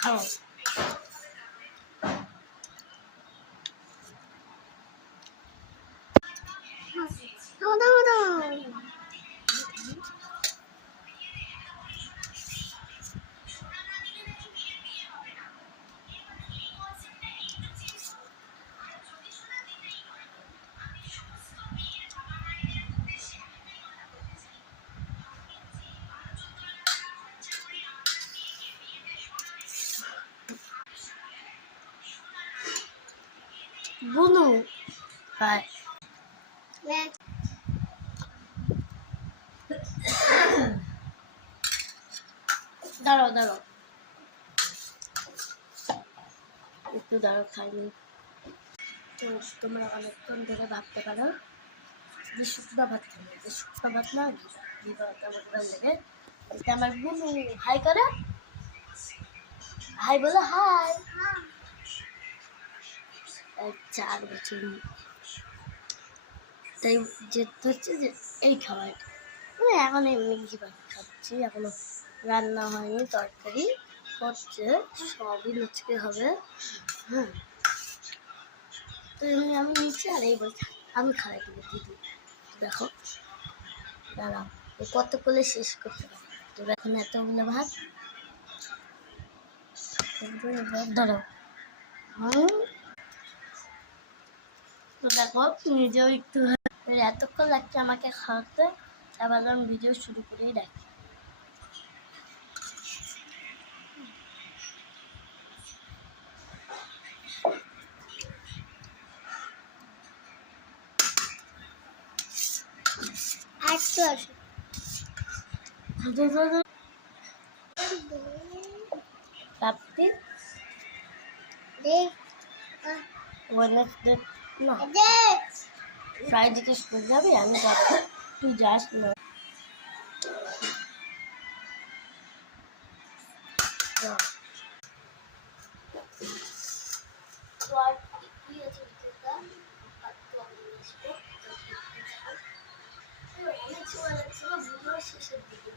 খাও। বুনু খায়। দাঁড়াও দাঁড়াও একটু দাঁড়াও খাইনি। তো তোমরা অনেকক্ষণ ধরে ভাবতে পারো যে শুকনো ভাত খাবে, যে শুকনো ভাত না কেমন লাগে। এটা আমার বুনু হাই করে, হাই বলো হাই। 4 বছর তাই যে হচ্ছে যে এই খাবারটা এখন এমনি ভাত খাচ্ছি, এখনো রান্না হয়নি, তরকারি হচ্ছে, সবই লুচকে হবে। হ্যাঁ, তো এমনি আমি নিচ্ছি আর এই বলছি আমি খাই দেবো দিদি। দেখো দাঁড়াও কত করে শেষ করতে পারি। তো এখন এতগুলো ভাত ধরো। তো দেখো নিজেও একটু এতক্ষণ লাগছে আমাকে খাওয়াতে, আবার আমি ভিডিও শুরু করেই রাখি। প্রাপ্তি ওয়েডনেসডে না ফ্রাইডেতে স্কুল যাবি, আমি যাবো, তুই যাস না। শেষের দিকে